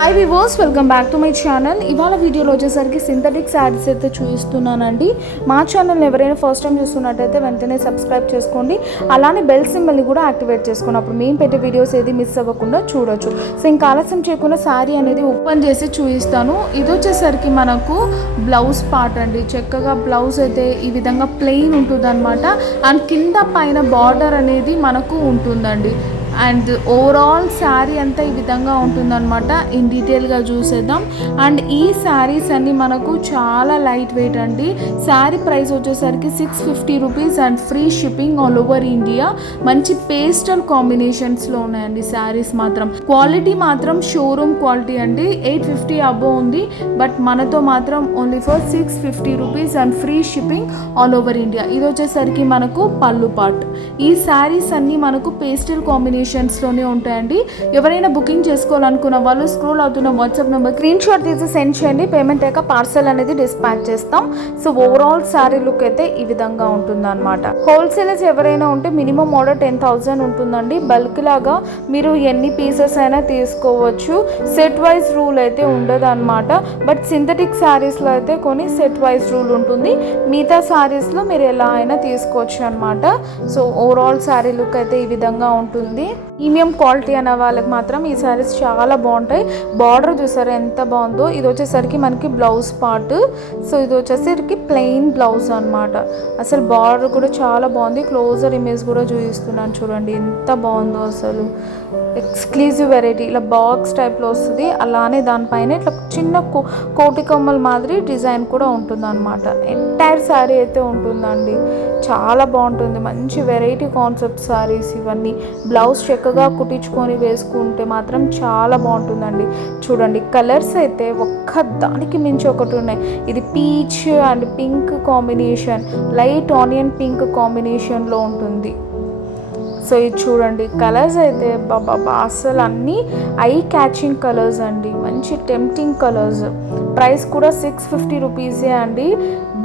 Hi viewers, welcome back to my channel. ఇవాళ వీడియోలో వచ్చేసరికి సింథటిక్ శారీస్ అయితే చూపిస్తున్నానండి. మా ఛానల్ని ఎవరైనా ఫస్ట్ టైం చూస్తున్నట్టయితే వెంటనే సబ్స్క్రైబ్ చేసుకోండి. అలానే బెల్ సింబల్ని కూడా యాక్టివేట్ చేసుకోండి. అప్పుడు మేము పెట్టే వీడియోస్ ఏది మిస్ అవ్వకుండా చూడొచ్చు. సో ఇంకా ఆలస్యం చేయకుండా శారీ అనేది ఓపెన్ చేసి చూపిస్తాను. ఇది వచ్చేసరికి మనకు బ్లౌజ్ పార్ట్ అండి. చక్కగా బ్లౌజ్ అయితే ఈ విధంగా ప్లెయిన్ ఉంటుంది అనమాట. అండ్ కింద పైన బార్డర్ అనేది మనకు ఉంటుందండి. అండ్ ఓవరాల్ శారీ అంతా ఈ విధంగా ఉంటుందన్నమాట. ఇన్ డీటెయిల్గా చూసేద్దాం. అండ్ ఈ శారీస్ అన్నీ మనకు చాలా లైట్ వెయిట్ అండి. శారీ ప్రైస్ వచ్చేసరికి 650 rupees and free shipping all over India. మంచి పేస్టల్ కాంబినేషన్స్లో ఉన్నాయండి శారీస్ మాత్రం. క్వాలిటీ మాత్రం షోరూమ్ క్వాలిటీ అండి. 850 అబోవ్ ఉంది, బట్ మనతో మాత్రం only for 650 rupees and free shipping all over India. ఇది వచ్చేసరికి మనకు పళ్ళు పార్ట్. ఈ శారీస్ అన్నీ మనకు పేస్టల్ కాంబినేషన్స్లోనే ఉంటాయండి. ఎవరైనా బుకింగ్ చేసుకోవాలనుకున్న వాళ్ళు స్క్రోల్ అవుతున్న వాట్సాప్ నెంబర్ స్క్రీన్ షాట్ తీసి సెండ్ చేయండి. పేమెంట్ అయ్యాక పార్సల్ అనేది డిస్పాచ్ చేస్తాం. సో ఓవరాల్ శారీ లుక్ అయితే ఈ విధంగా ఉంటుంది అనమాట. హోల్సేలర్స్ ఎవరైనా ఉంటే మినిమం ఆర్డర్ 10,000 ఉంటుందండి. బల్క్ లాగా మీరు ఎన్ని పీసెస్ అయినా తీసుకోవచ్చు. సెట్ వైజ్ రూల్ అయితే ఉండదు అనమాట. బట్ సింథటిక్ శారీస్లో అయితే కొన్ని సెట్ వైజ్ రూల్ ఉంటుంది. మిగతా శారీస్లో మీరు ఎలా అయినా తీసుకోవచ్చు అనమాట. సో ఓవరాల్ శారీ లుక్ అయితే ఈ విధంగా ఉంటుంది. ప్రీమియం క్వాలిటీ అనే వాళ్ళకి మాత్రం ఈ శారీస్ చాలా బాగుంటాయి. బార్డర్ చూసారా ఎంత బాగుందో. ఇది వచ్చేసరికి మనకి బ్లౌజ్ పార్ట్. సో ఇది వచ్చేసరికి ప్లెయిన్ బ్లౌజ్ అనమాట. అసలు బార్డర్ కూడా చాలా బాగుంది. క్లోజర్ ఇమేజ్ కూడా చూపిస్తున్నాను చూడండి ఎంత బాగుందో. అసలు ఎక్స్క్లూజివ్ వెరైటీ. ఇలా బాక్స్ టైప్లో వస్తుంది. అలానే దానిపైన ఇట్లా చిన్న కోటి కొమ్మల మాదిరి డిజైన్ కూడా ఉంటుంది అనమాట. ఎంటైర్ శారీ అయితే ఉంటుందండి. చాలా బాగుంటుంది. మంచి వెరైటీ కాన్సెప్ట్ శారీస్ ఇవన్నీ. బ్లౌజ్ చక్కగా కుట్టించుకొని వేసుకుంటే మాత్రం చాలా బాగుంటుందండి. చూడండి కలర్స్ అయితే ఒక్క దానికి మించి ఒకటి ఉన్నాయి. ఇది peach and pink combination, light onion pink కాంబినేషన్లో ఉంటుంది. సో ఇది చూడండి కలర్స్ అయితే బాబా అసలు అన్నీ ఐ క్యాచింగ్ కలర్స్ అండి. మంచి టెంప్టింగ్ కలర్స్. ప్రైస్ కూడా 650 రూపీసే అండి.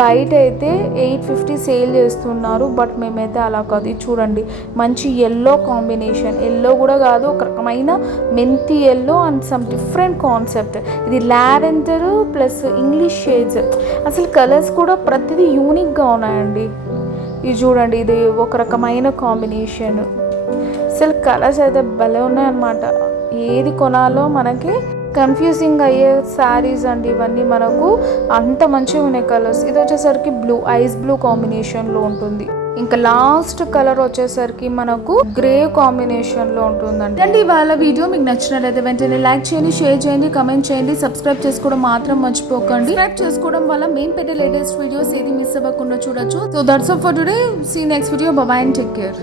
బయట అయితే 850 సేల్ చేస్తున్నారు, బట్ మేమైతే అలా కాదు. ఇది చూడండి మంచి ఎల్లో కాంబినేషన్. ఎల్లో కూడా కాదు, ఒక రకమైన మెంతి yellow and some different concept. ఇది లావెండర్ ప్లస్ ఇంగ్లీష్ షేడ్స్. అసలు కలర్స్ కూడా ప్రతిదీ యూనిక్గా ఉన్నాయండి. ఇది చూడండి ఇది ఒక రకమైన కాంబినేషన్. అసలు కలర్స్ అయితే భలే ఉన్నాయన్నమాట. ఏది కొనాలో మనకి కన్ఫ్యూజింగ్ అయ్యే శారీస్ అండి ఇవన్నీ. మనకు అంత మంచిగా ఉన్నాయి కలర్స్. ఇది వచ్చేసరికి బ్లూ, ఐస్ బ్లూ కాంబినేషన్లో ఉంటుంది. ఇంకా లాస్ట్ కలర్ వచ్చేసరికి మనకు గ్రే కాంబినేషన్లో ఉంటుందండి. అండ్ ఇవాళ వీడియో మీకు నచ్చినట్లయితే వెంటనే లైక్ చేయండి, షేర్ చేయండి, కమెంట్ చేయండి. సబ్స్క్రైబ్ చేసుకోవడం మాత్రం మర్చిపోకండి. సబ్స్క్రైబ్ చేసుకోవడం వల్ల మేము పెట్టే లేటెస్ట్ వీడియోస్ ఏది మిస్ అవ్వకుండా చూడొచ్చు. So that's all for today. See next video. Bye bye and take care.